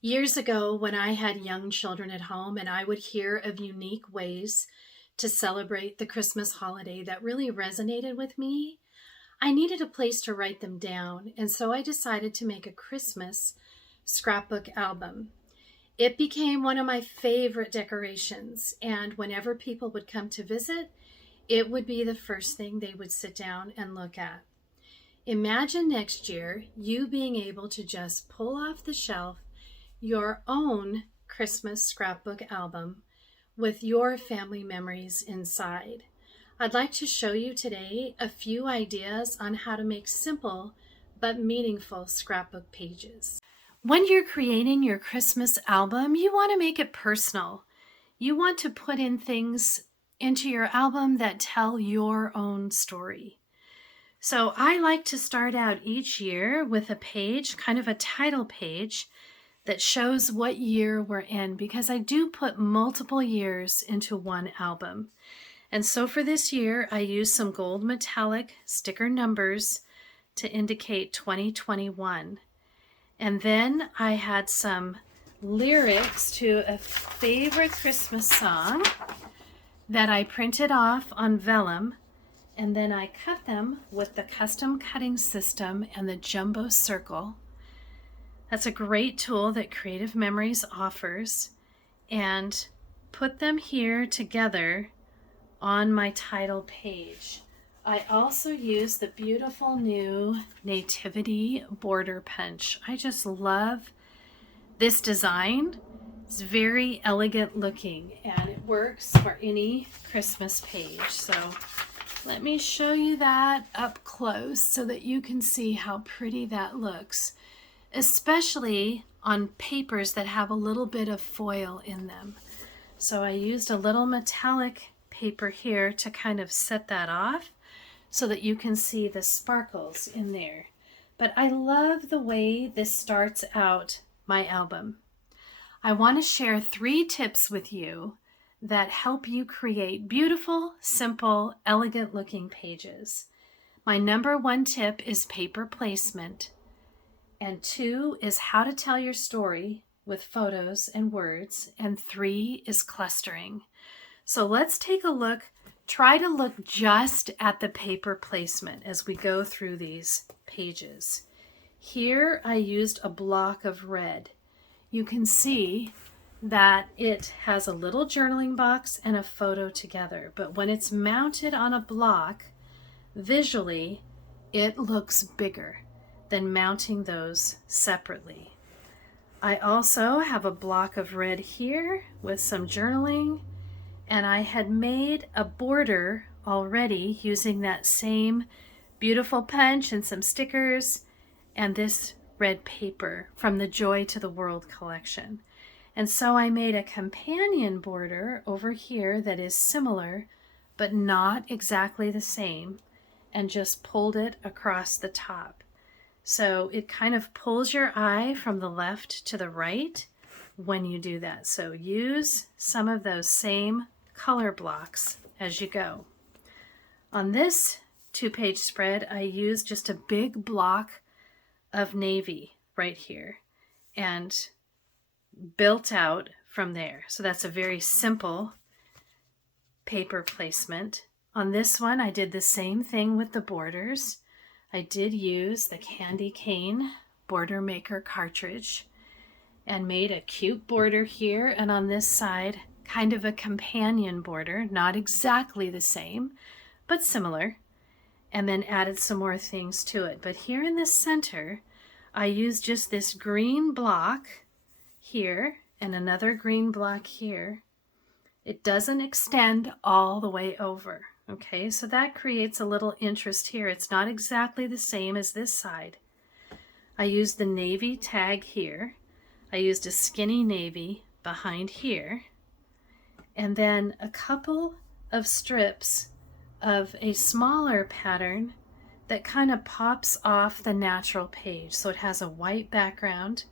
Years ago, when I had young children at home and I would hear of unique ways to celebrate the Christmas holiday that really resonated with me, I needed a place to write them down, and so I decided to make a Christmas scrapbook album. It became one of my favorite decorations, and whenever people would come to visit, it would be the first thing they would sit down and look at. Imagine next year you being able to just pull off the shelf your own Christmas scrapbook album with your family memories inside. I'd like to show you today a few ideas on how to make simple but meaningful scrapbook pages. When you're creating your Christmas album, you want to make it personal. You want to put in things into your album that tell your own story. So I like to start out each year with a page, kind of a title page, that shows what year we're in, because I do put multiple years into one album. And so for this year, I used some gold metallic sticker numbers to indicate 2021. And then I had some lyrics to a favorite Christmas song that I printed off on vellum, and then I cut them with the custom cutting system and the jumbo circle. That's a great tool that Creative Memories offers, and put them here together on my title page. I also use the beautiful new Nativity border punch. I just love this design. It's very elegant looking and it works for any Christmas page. So let me show you that up close so that you can see how pretty that looks, especially on papers that have a little bit of foil in them. So I used a little metallic paper here to kind of set that off so that you can see the sparkles in there. But I love the way this starts out my album. I want to share 3 tips with you that help you create beautiful, simple, elegant looking pages. My number 1 tip is paper placement. And 2 is how to tell your story with photos and words. And 3 is clustering. So let's take a look. Try to look just at the paper placement as we go through these pages. Here I used a block of red. You can see that it has a little journaling box and a photo together, but when it's mounted on a block, visually it looks bigger than mounting those separately. I also have a block of red here with some journaling, and I had made a border already using that same beautiful punch and some stickers and this red paper from the Joy to the World collection. And so I made a companion border over here that is similar but not exactly the same, and just pulled it across the top. So it kind of pulls your eye from the left to the right when you do that. So use some of those same color blocks as you go. On this 2-page spread, I used just a big block of navy right here and built out from there. So that's a very simple paper placement. On this one, I did the same thing with the borders. I did use the candy cane Bordermaker cartridge and made a cute border here, and on this side kind of a companion border, not exactly the same but similar, and then added some more things to it. But here in the center I used just this green block here and another green block here. It doesn't extend all the way over. Okay, so that creates a little interest here. It's not exactly the same as this side. I used the navy tag here. I used a skinny navy behind here. And then a couple of strips of a smaller pattern that kind of pops off the natural page. So it has a white background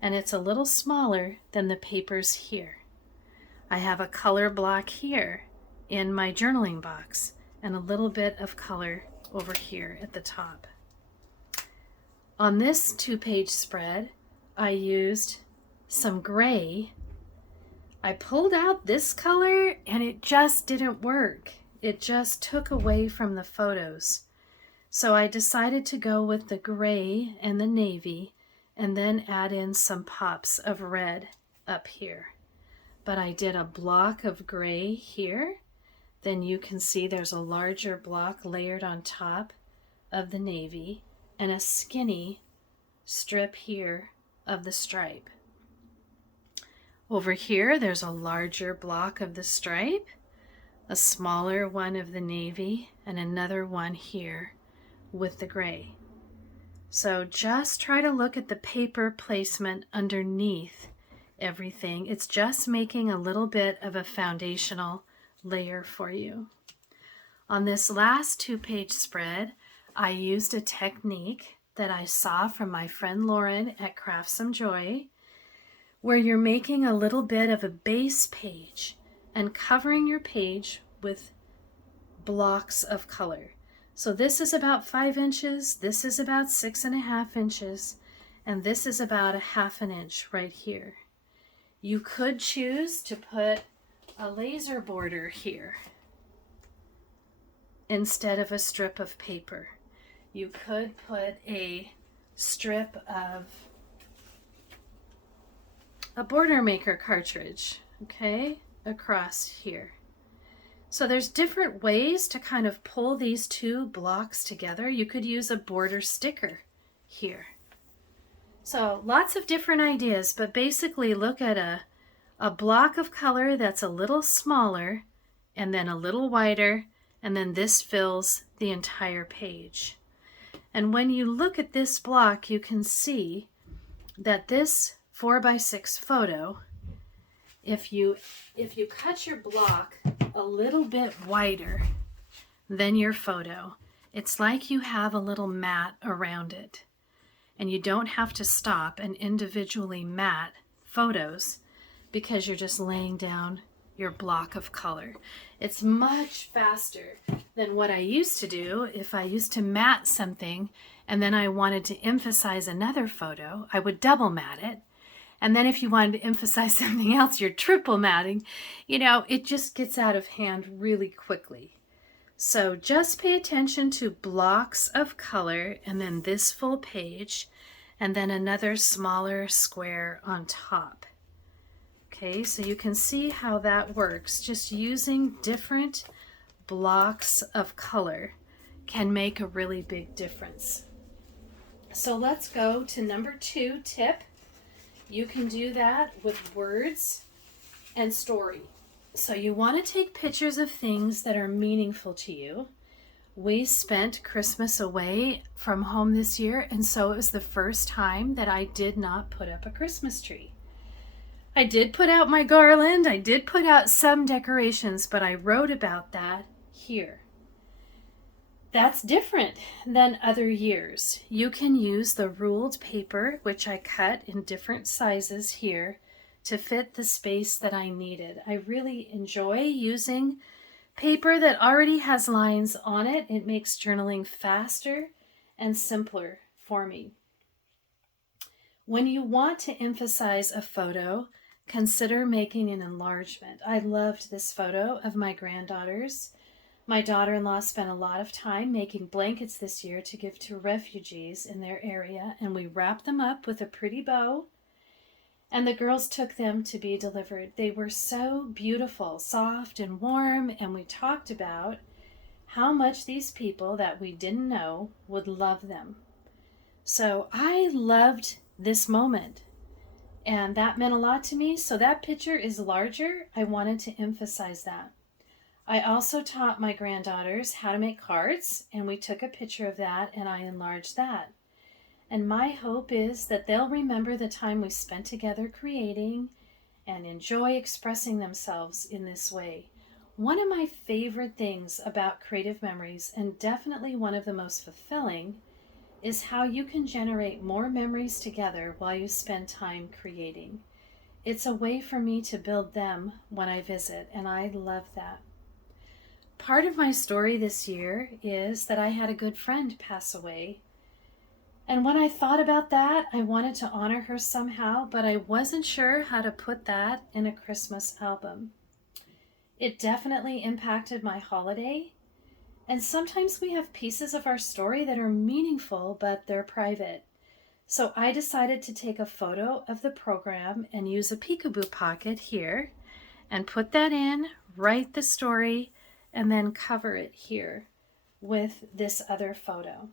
and it's a little smaller than the papers here. I have a color block here in my journaling box and a little bit of color over here at the top. On this 2-page spread, I used some gray, I pulled out this color and it just didn't work. It just took away from the photos. So I decided to go with the gray and the navy and then add in some pops of red up here. But I did a block of gray here. Then you can see there's a larger block layered on top of the navy and a skinny strip here of the stripe. Over here, there's a larger block of the stripe, a smaller one of the navy, and another one here with the gray. So just try to look at the paper placement underneath everything. It's just making a little bit of a foundational layer for you. On this last 2-page spread, I used a technique that I saw from my friend Lauren at Craft Some Joy, where you're making a little bit of a base page and covering your page with blocks of color. So this is about 5 inches, this is about 6.5 inches, and this is about a 1/2 inch right here. You could choose to put a laser border here instead of a strip of paper. You could put a strip of a Bordermaker cartridge, okay, across here. So there's different ways to kind of pull these two blocks together. You could use a border sticker here. So lots of different ideas, but basically look at a block of color that's a little smaller and then a little wider, and then this fills the entire page. And when you look at this block, you can see that this 4x6 photo, if you cut your block a little bit wider than your photo, it's like you have a little mat around it, and you don't have to stop and individually mat photos because you're just laying down your block of color. It's much faster than what I used to do. If I used to mat something and then I wanted to emphasize another photo, I would double mat it. And then if you wanted to emphasize something else, you're triple matting. You know, it just gets out of hand really quickly. So just pay attention to blocks of color and then this full page and then another smaller square on top. Okay, so you can see how that works. Just using different blocks of color can make a really big difference. So let's go to number 2 tip. You can do that with words and story. So you want to take pictures of things that are meaningful to you. We spent Christmas away from home this year, and so it was the first time that I did not put up a Christmas tree. I did put out my garland, I did put out some decorations, but I wrote about that here. That's different than other years. You can use the ruled paper, which I cut in different sizes here, to fit the space that I needed. I really enjoy using paper that already has lines on it. It makes journaling faster and simpler for me. When you want to emphasize a photo, consider making an enlargement. I loved this photo of my granddaughters. My daughter-in-law spent a lot of time making blankets this year to give to refugees in their area, and we wrapped them up with a pretty bow, and the girls took them to be delivered. They were so beautiful, soft and warm, and we talked about how much these people that we didn't know would love them. So I loved this moment, and that meant a lot to me. So that picture is larger. I wanted to emphasize that. I also taught my granddaughters how to make cards, and we took a picture of that and I enlarged that. And my hope is that they'll remember the time we spent together creating and enjoy expressing themselves in this way. One of my favorite things about creative memories, and definitely one of the most fulfilling, is how you can generate more memories together while you spend time creating. It's a way for me to build them when I visit, and I love that. Part of my story this year is that I had a good friend pass away And when I thought about that, I wanted to honor her somehow, but I wasn't sure how to put that in a Christmas album. It definitely impacted my holiday. And sometimes we have pieces of our story that are meaningful, but they're private. So I decided to take a photo of the program and use a Peekaboo pocket here and put that in, write the story, and then cover it here with this other photo.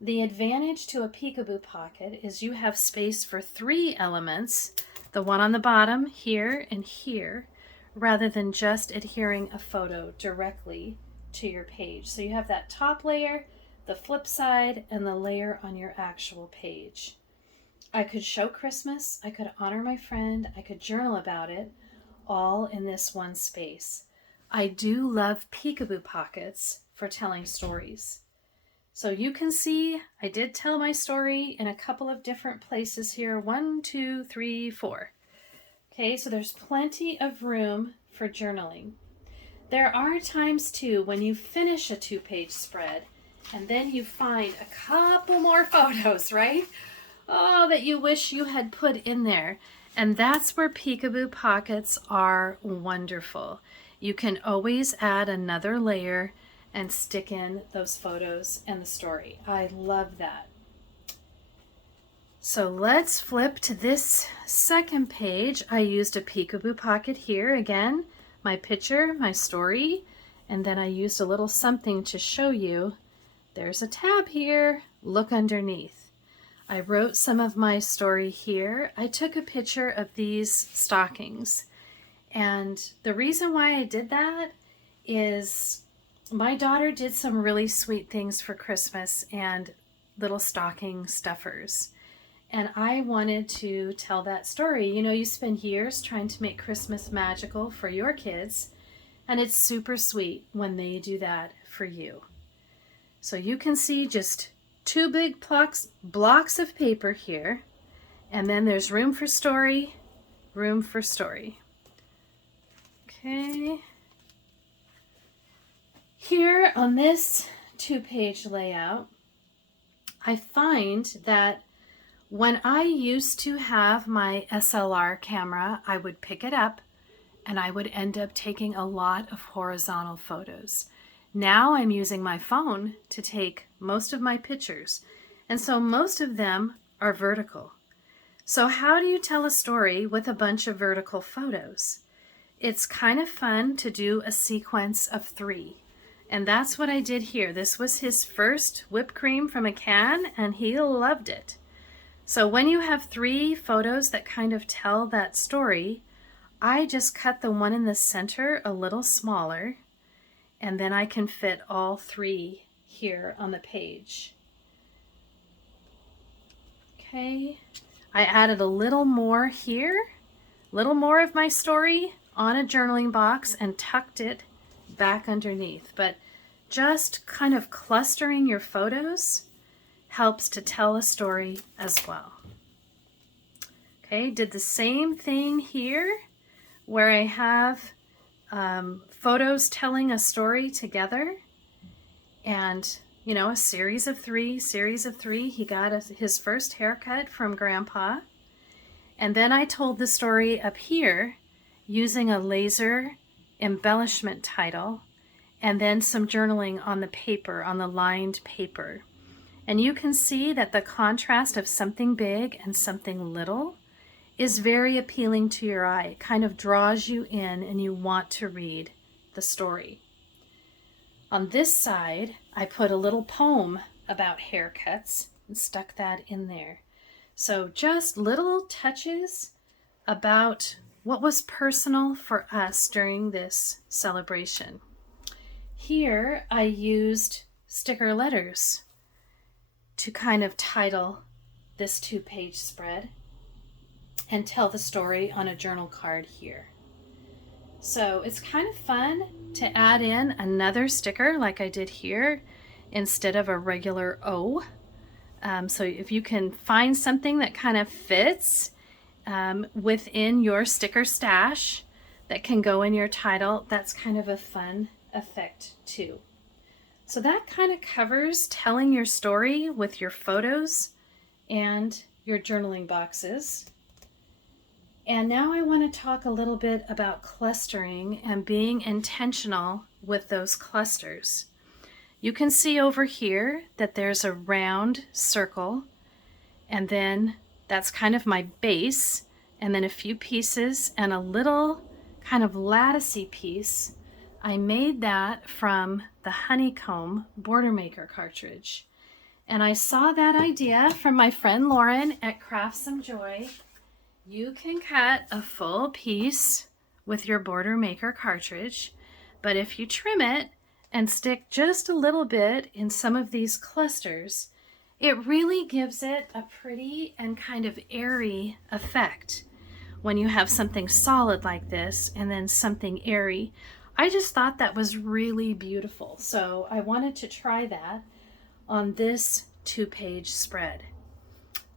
The advantage to a Peekaboo pocket is you have space for 3 elements, the one on the bottom, here, and here, rather than just adhering a photo directly to your page. So you have that top layer, the flip side, and the layer on your actual page. I could show Christmas, I could honor my friend, I could journal about it, all in this one space. I do love Peekaboo pockets for telling stories. So you can see I did tell my story in a couple of different places here. 1, 2, 3, 4. Okay, so there's plenty of room for journaling. There are times too when you finish a 2-page spread and then you find a couple more photos, right? Oh, that you wish you had put in there. And that's where Peekaboo pockets are wonderful. You can always add another layer and stick in those photos and the story. I love that. So let's flip to this second page. I used a Peekaboo pocket here again, my picture, my story, and then I used a little something to show you. There's a tab here, look underneath. I wrote some of my story here. I took a picture of these stockings, and the reason why I did that is my daughter did some really sweet things for Christmas and little stocking stuffers. And I wanted to tell that story. You know, you spend years trying to make Christmas magical for your kids, and it's super sweet when they do that for you. So you can see just 2 big blocks of paper here, and then there's room for story, room for story. Okay. Here on this 2-page layout, I find that when I used to have my SLR camera, I would pick it up and I would end up taking a lot of horizontal photos. Now I'm using my phone to take most of my pictures, and so most of them are vertical. So how do you tell a story with a bunch of vertical photos? It's kind of fun to do a sequence of 3. And that's what I did here. This was his first whipped cream from a can, and he loved it. So when you have 3 photos that kind of tell that story, I just cut the one in the center a little smaller, and then I can fit all 3 here on the page. Okay, I added a little more here, a little more of my story on a journaling box and tucked it back underneath. But just kind of clustering your photos helps to tell a story as well. Okay, did the same thing here where I have photos telling a story together, and you know, a series of 3. He got his first haircut from Grandpa, and then I told the story up here using a laser embellishment title, and then some journaling on the paper, on the lined paper. And you can see that the contrast of something big and something little is very appealing to your eye. It kind of draws you in and you want to read the story. On this side, I put a little poem about haircuts and stuck that in there. So just little touches about what was personal for us during this celebration. Here I used sticker letters to kind of title this 2-page spread and tell the story on a journal card here. So it's kind of fun to add in another sticker like I did here instead of a regular O. So if you can find something that kind of fits within your sticker stash that can go in your title, that's kind of a fun effect too. So that kind of covers telling your story with your photos and your journaling boxes. And now I want to talk a little bit about clustering and being intentional with those clusters. You can see over here that there's a round circle, and then that's kind of my base, and then a few pieces and a little kind of latticey piece. I made that from the Honeycomb Bordermaker cartridge. And I saw that idea from my friend Lauren at Craft Some Joy. You can cut a full piece with your Bordermaker cartridge, but if you trim it and stick just a little bit in some of these clusters, it really gives it a pretty and kind of airy effect when you have something solid like this and then something airy. I just thought that was really beautiful, so I wanted to try that on this 2-page spread.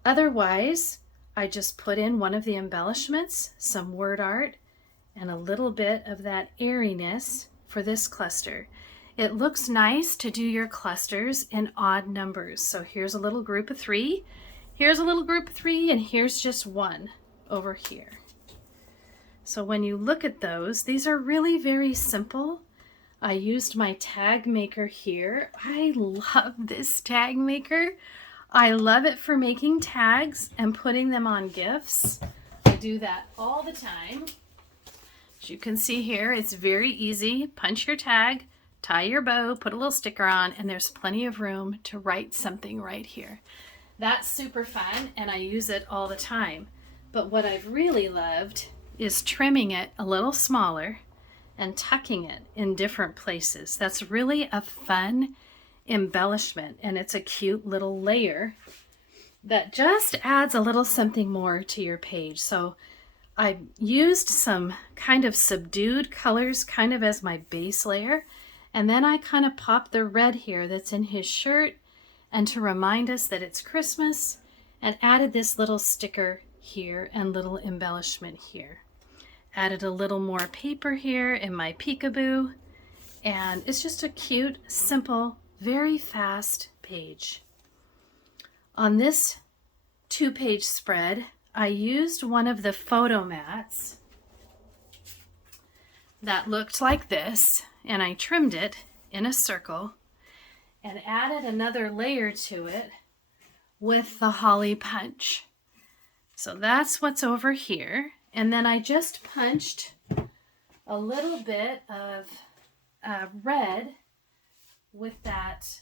Otherwise, I just put in one of the embellishments, some word art, and a little bit of that airiness for this cluster. It looks nice to do your clusters in odd numbers. So here's a little group of 3, here's a little group of 3, and here's just one over here. So when you look at those, these are really very simple. I used my tag maker here. I love this tag maker. I love it for making tags and putting them on gifts. I do that all the time. As you can see here, it's very easy. Punch your tag, tie your bow, put a little sticker on, and there's plenty of room to write something right here. That's super fun, and I use it all the time. But what I've really loved is trimming it a little smaller and tucking it in different places. That's really a fun embellishment, and it's a cute little layer that just adds a little something more to your page. So I used some kind of subdued colors kind of as my base layer, and then I kind of popped the red here that's in his shirt and to remind us that it's Christmas, and added this little sticker here and little embellishment here. Added a little more paper here in my Peekaboo, and it's just a cute, simple, very fast page. On this 2-page spread, I used one of the photo mats that looked like this, and I trimmed it in a circle and added another layer to it with the holly punch. So that's what's over here. And then I just punched a little bit of red with that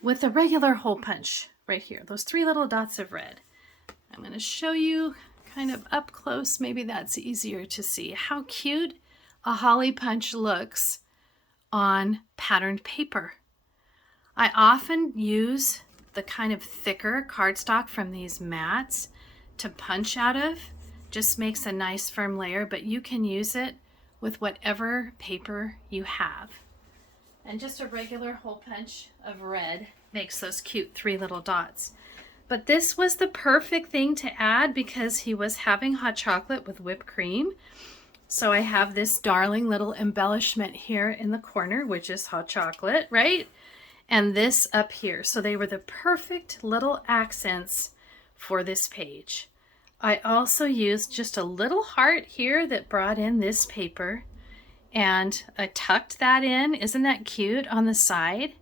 with a regular hole punch right here, those 3 little dots of red. I'm going to show you kind of up close, maybe that's easier to see how cute a holly punch looks on patterned paper. I often use the kind of thicker cardstock from these mats to punch out of. Just makes a nice firm layer, but you can use it with whatever paper you have. And just a regular hole punch of red makes those cute 3 little dots. But this was the perfect thing to add because he was having hot chocolate with whipped cream. So I have this darling little embellishment here in the corner, which is hot chocolate, right? And this up here. So they were the perfect little accents for this page. I also used just a little heart here that brought in this paper, and I tucked that in, isn't that cute, on the side,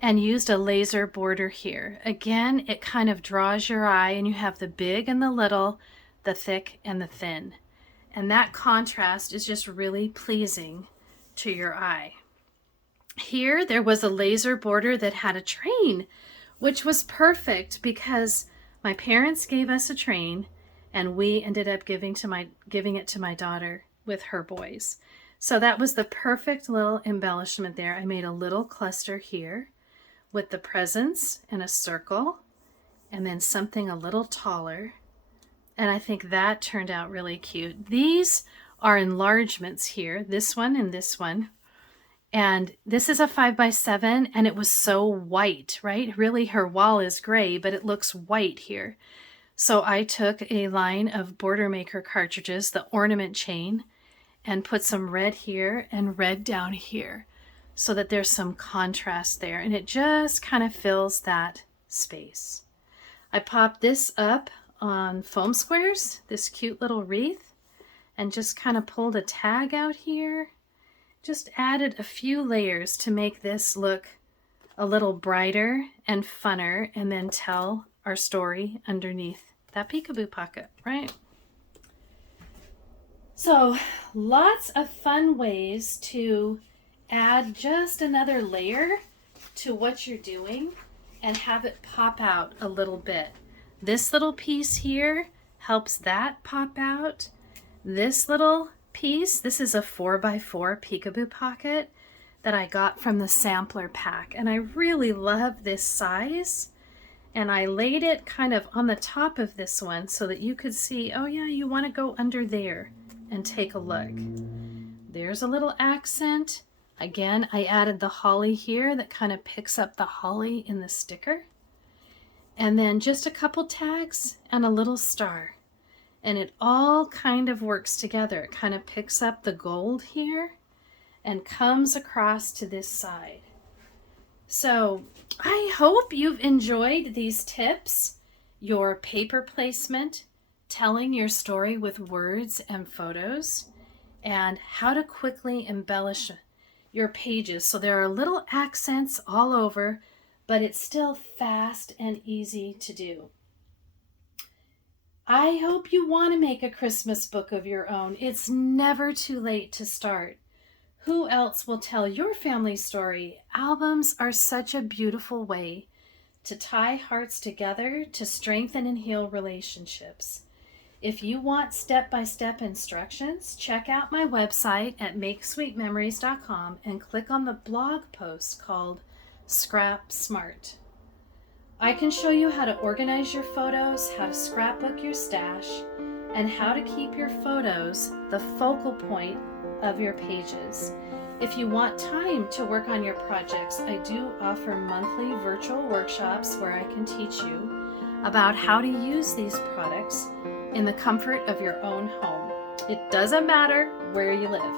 and used a laser border here. Again, it kind of draws your eye, and you have the big and the little, the thick and the thin. And that contrast is just really pleasing to your eye. Here, there was a laser border that had a train, which was perfect because my parents gave us a train, and we ended up giving it to my daughter with her boys. So that was the perfect little embellishment there. I made a little cluster here with the presents and a circle, and then something a little taller. And I think that turned out really cute. These are enlargements here, this one and this one. And this is a 5x7, and it was so white, right? Really, her wall is gray, but it looks white here. So I took a line of Bordermaker cartridges, the ornament chain, and put some red here and red down here. so that there's some contrast there, and it just kind of fills that space. I popped this up on foam squares, this cute little wreath, and just kind of pulled a tag out here. Just added a few layers to make this look a little brighter and funner, and then tell our story underneath that peekaboo pocket, right? So lots of fun ways to add just another layer to what you're doing and have it pop out a little bit. This little piece here helps that pop out. This little piece, this is a 4x4 peekaboo pocket that I got from the sampler pack, and I really love this size. And I laid it kind of on the top of this one so that you could see, oh yeah, you want to go under there and take a look. There's a little accent. Again, I added the holly here that kind of picks up the holly in the sticker. And then just a couple tags and a little star. And it all kind of works together. It kind of picks up the gold here and comes across to this side. So I hope you've enjoyed these tips, your paper placement, telling your story with words and photos, and how to quickly embellish your pages. So there are little accents all over, but it's still fast and easy to do. I hope you want to make a Christmas book of your own. It's never too late to start. Who else will tell your family story? Albums are such a beautiful way to tie hearts together, to strengthen and heal relationships. If you want step-by-step instructions, check out my website at makesweetmemories.com and click on the blog post called Scrap Smart. I can show you how to organize your photos, how to scrapbook your stash, and how to keep your photos the focal point of your pages. If you want time to work on your projects, I do offer monthly virtual workshops where I can teach you about how to use these products in the comfort of your own home. It doesn't matter where you live.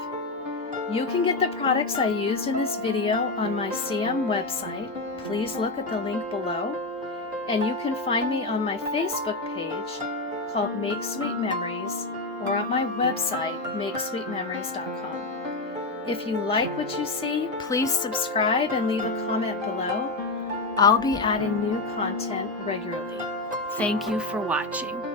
You can get the products I used in this video on my CM website. Please look at the link below. And you can find me on my Facebook page called Make Sweet Memories, or at my website, makesweetmemories.com. If you like what you see, please subscribe and leave a comment below. I'll be adding new content regularly. Thank you for watching.